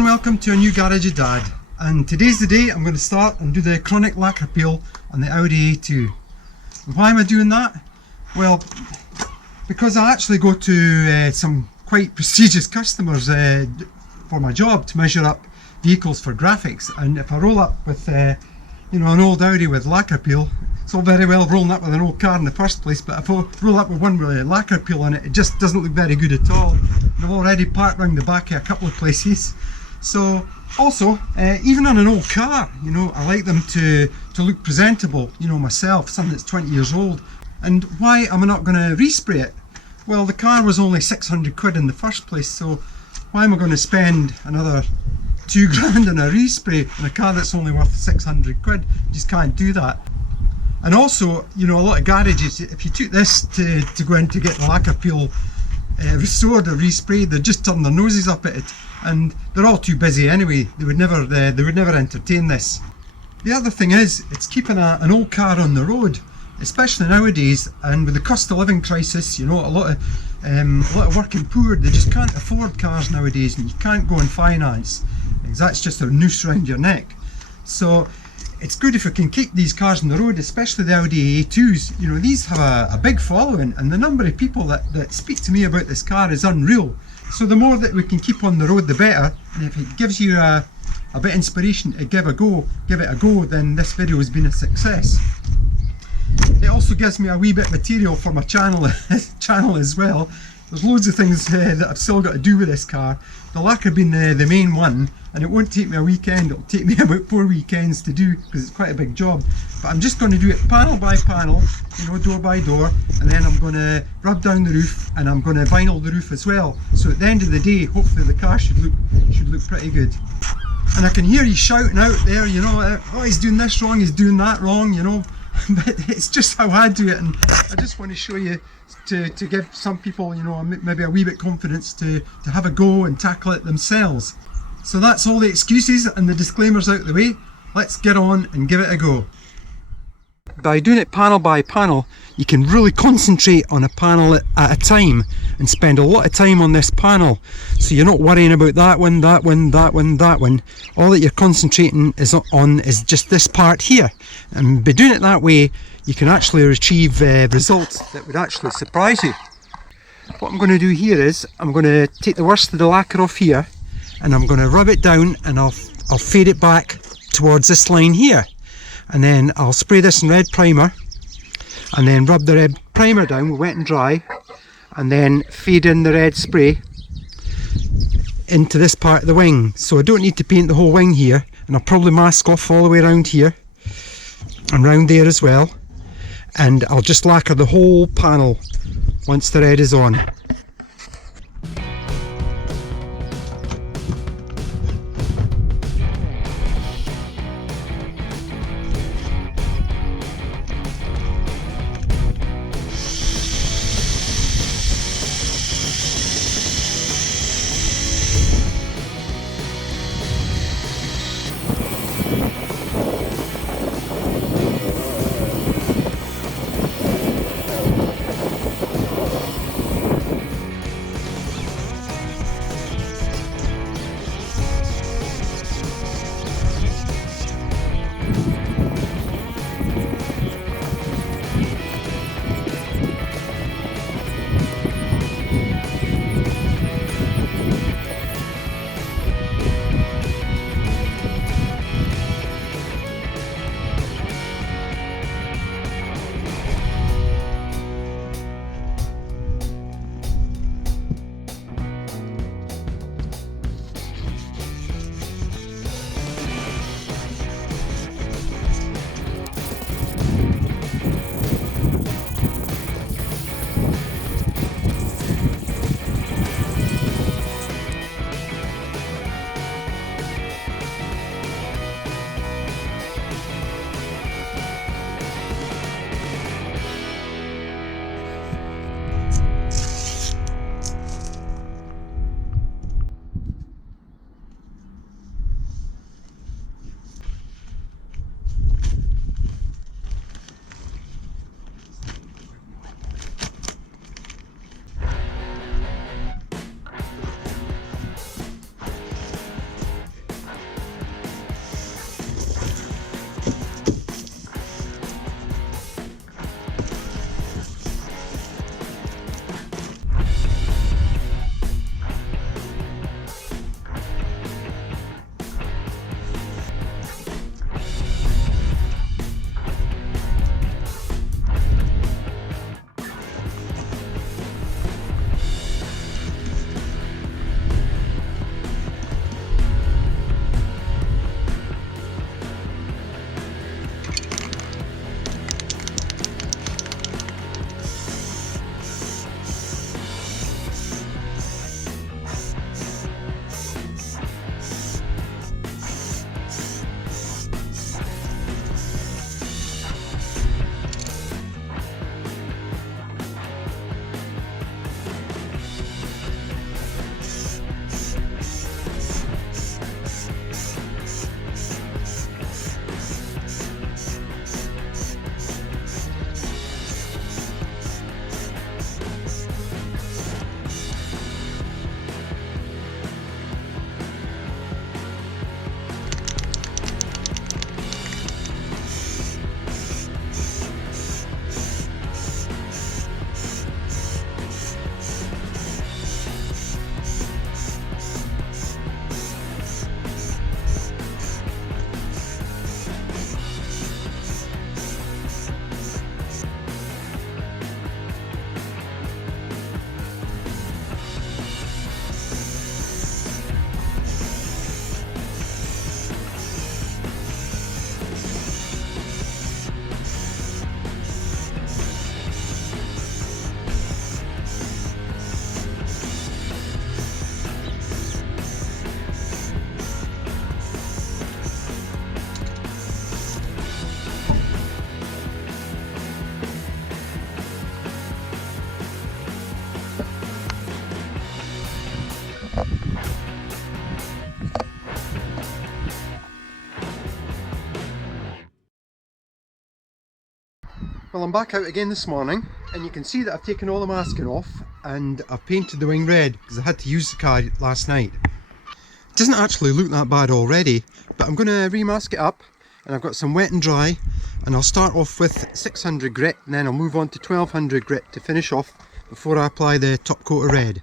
and welcome to a new garage of Dad, and today's the day I'm going to start and do the chronic lacquer peel on the Audi A2. Why am I doing that? Well, because I actually go to some quite prestigious customers for my job to measure up vehicles for graphics, and if I roll up with an old Audi with lacquer peel, it's all very well rolling up with an old car in the first place, but if I roll up with one with a lacquer peel on it, it just doesn't look very good at all. And I've already parked round the back of a couple of places. So also, even on an old car, I like them to look presentable, myself, something that's 20 years old. And why am I not going to respray it? Well, the car was only 600 quid in the first place, so why am I going to spend another 2 grand on a respray on a car that's only worth 600 quid? You just can't do that. And also, a lot of garages, if you took this to go in to get the lacquer peel restored or resprayed, they'd just turn their noses up at it, and they're all too busy anyway. They would never entertain this. The other thing is, it's keeping an old car on the road, especially nowadays, and with the cost of living crisis, a lot of working poor, they just can't afford cars nowadays, and you can't go on finance, because that's just a noose around your neck. So it's good if we can keep these cars on the road, especially the Audi A2s. These have a big following, and the number of people that speak to me about this car is unreal. So the more that we can keep on the road, the better. And if it gives you a bit of inspiration to give it a go, then this video has been a success. It also gives me a wee bit of material for my channel as well. There's loads of things that I've still got to do with this car. The lacquer being the main one, and it won't take me a weekend, it'll take me about 4 weekends to do, because it's quite a big job. But I'm just going to do it panel by panel, door by door, and then I'm going to rub down the roof, and I'm going to vinyl the roof as well. So at the end of the day, hopefully the car should look pretty good. And I can hear you shouting out there, oh, he's doing this wrong, he's doing that wrong, but it's just how I do it, and I just want to show you to give some people, maybe a wee bit confidence to have a go and tackle it themselves. So that's all the excuses and the disclaimers out the way. Let's get on and give it a go. By doing it panel by panel, you can really concentrate on a panel at a time and spend a lot of time on this panel, so you're not worrying about that one, that one, that one, that one. All that you're concentrating is just this part here, and by doing it that way you can actually achieve results that would actually surprise you. What I'm going to do here is I'm going to take the worst of the lacquer off here, and I'm going to rub it down, and I'll fade it back towards this line here. And then I'll spray this in red primer, and then rub the red primer down with wet and dry, and then fade in the red spray into this part of the wing. So I don't need to paint the whole wing here, and I'll probably mask off all the way around here and round there as well, and I'll just lacquer the whole panel once the red is on. Well, I'm back out again this morning, and you can see that I've taken all the masking off and I've painted the wing red because I had to use the car last night. It doesn't actually look that bad already, but I'm going to remask it up, and I've got some wet and dry, and I'll start off with 600 grit and then I'll move on to 1200 grit to finish off before I apply the top coat of red.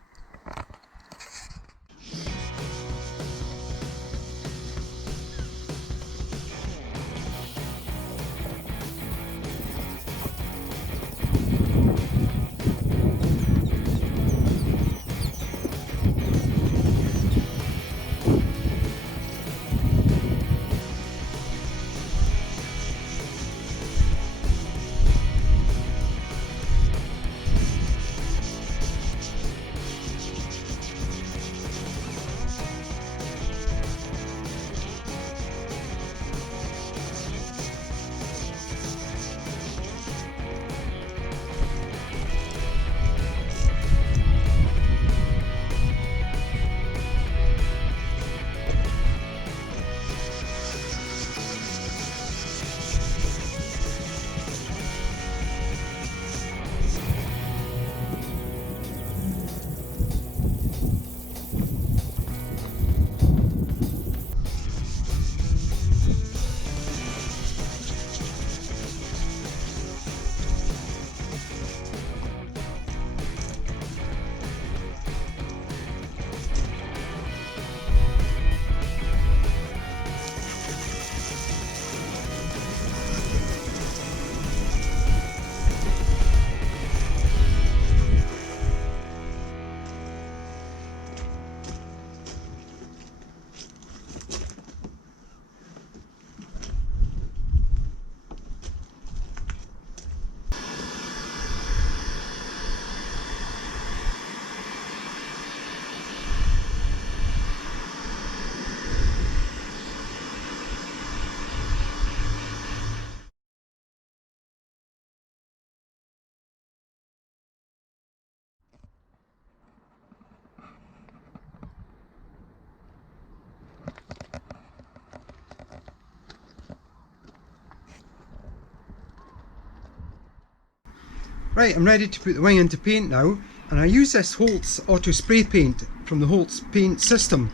Right, I'm ready to put the wing into paint now, and I use this Holt's auto spray paint from the Holt's paint system,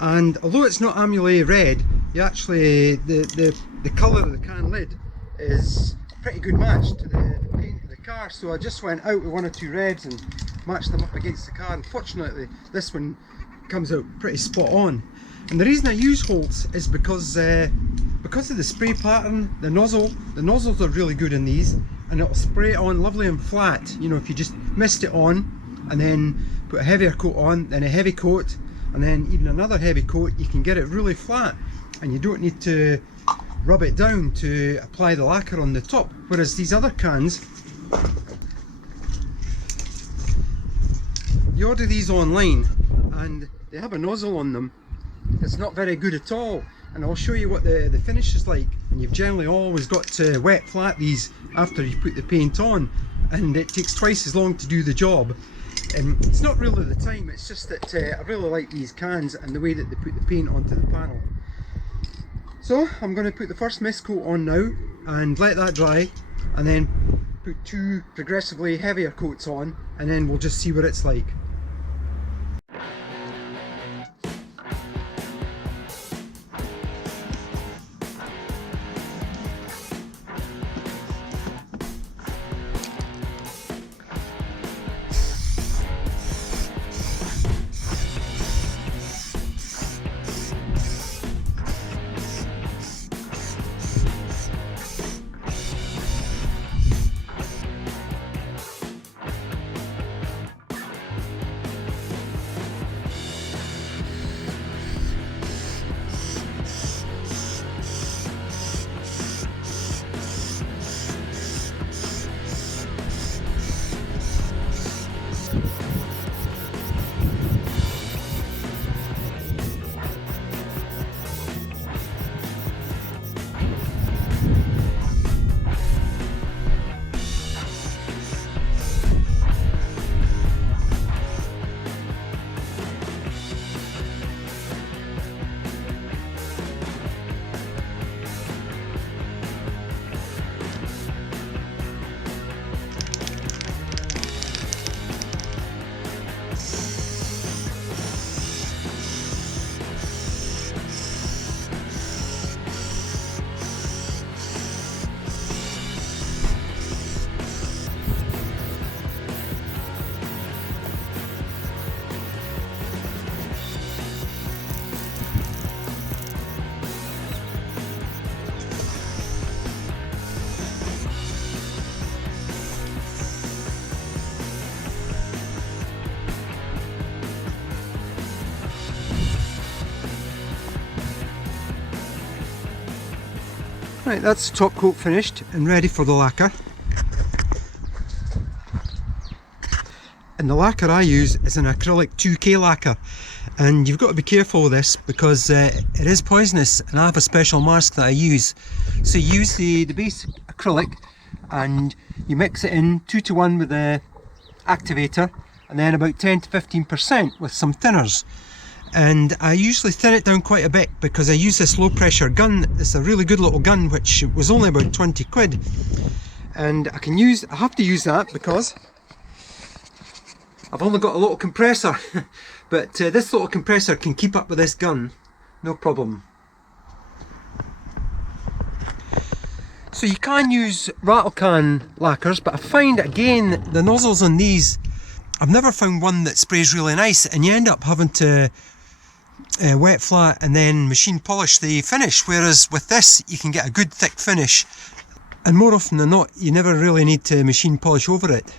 and although it's not amulé red, you actually the colour of the can lid is a pretty good match to the paint of the car, so I just went out with one or two reds and matched them up against the car, and fortunately this one comes out pretty spot on. And the reason I use Holt's is because of the spray pattern, the nozzles are really good in these, and it'll spray it on lovely and flat. You know, if you just mist it on and then put a heavier coat on, then a heavy coat, and then even another heavy coat, you can get it really flat, and you don't need to rub it down to apply the lacquer on the top. Whereas these other cans, you order these online and they have a nozzle on them. It's not very good at all, and I'll show you what the finish is like. And you've generally always got to wet flat these after you put the paint on, and it takes twice as long to do the job. It's not really the time, it's just that I really like these cans and the way that they put the paint onto the panel. So I'm going to put the first mist coat on now and let that dry, and then put two progressively heavier coats on, and then we'll just see what it's like. Right, that's the top coat finished and ready for the lacquer. And the lacquer I use is an acrylic 2K lacquer, and you've got to be careful with this because it is poisonous, and I have a special mask that I use. So you use the base acrylic and you mix it in 2:1 with the activator, and then about 10 to 15% with some thinners. And I usually thin it down quite a bit because I use this low pressure gun. It's a really good little gun which was only about 20 quid, and I have to use that because I've only got a little compressor, but this little compressor can keep up with this gun, no problem. So you can use rattle can lacquers, but I find again the nozzles on these, I've never found one that sprays really nice, and you end up having to wet flat and then machine polish the finish, whereas with this you can get a good thick finish, and more often than not you never really need to machine polish over it.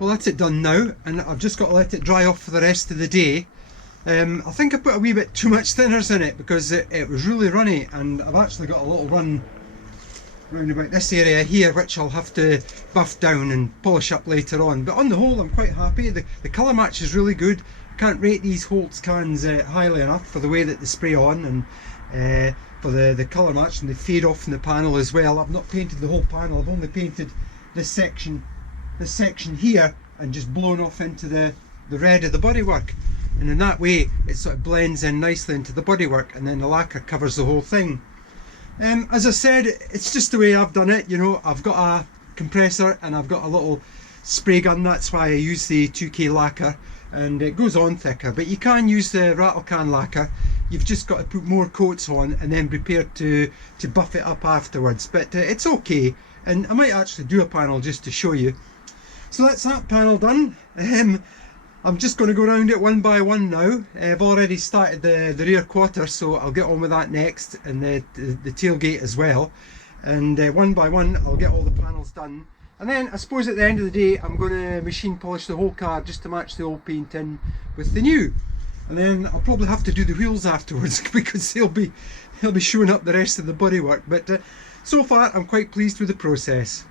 Well, that's it done now, and I've just got to let it dry off for the rest of the day. I think I put a wee bit too much thinners in it because it was really runny, and I've actually got a little run round about this area here which I'll have to buff down and polish up later on. But on the whole I'm quite happy. The colour match is really good. I can't rate these Holtz cans highly enough for the way that they spray on, and for the colour match, and they fade off in the panel as well. I've not painted the whole panel, I've only painted this section here and just blown off into the red of the bodywork, and in that way it sort of blends in nicely into the bodywork, and then the lacquer covers the whole thing. As I said, it's just the way I've done it. You know, I've got a compressor and I've got a little spray gun, that's why I use the 2K lacquer, and it goes on thicker. But you can use the rattle can lacquer. You've just got to put more coats on and then prepare to buff it up afterwards, but it's okay. And I might actually do a panel just to show you. So that's that panel done. I'm just going to go around it one by one now. I've already started the rear quarter, so I'll get on with that next, and the tailgate as well. And one by one I'll get all the panels done. And then I suppose at the end of the day I'm going to machine polish the whole car just to match the old paint in with the new. and then I'll probably have to do the wheels afterwards because they'll be showing up the rest of the bodywork. But so far I'm quite pleased with the process.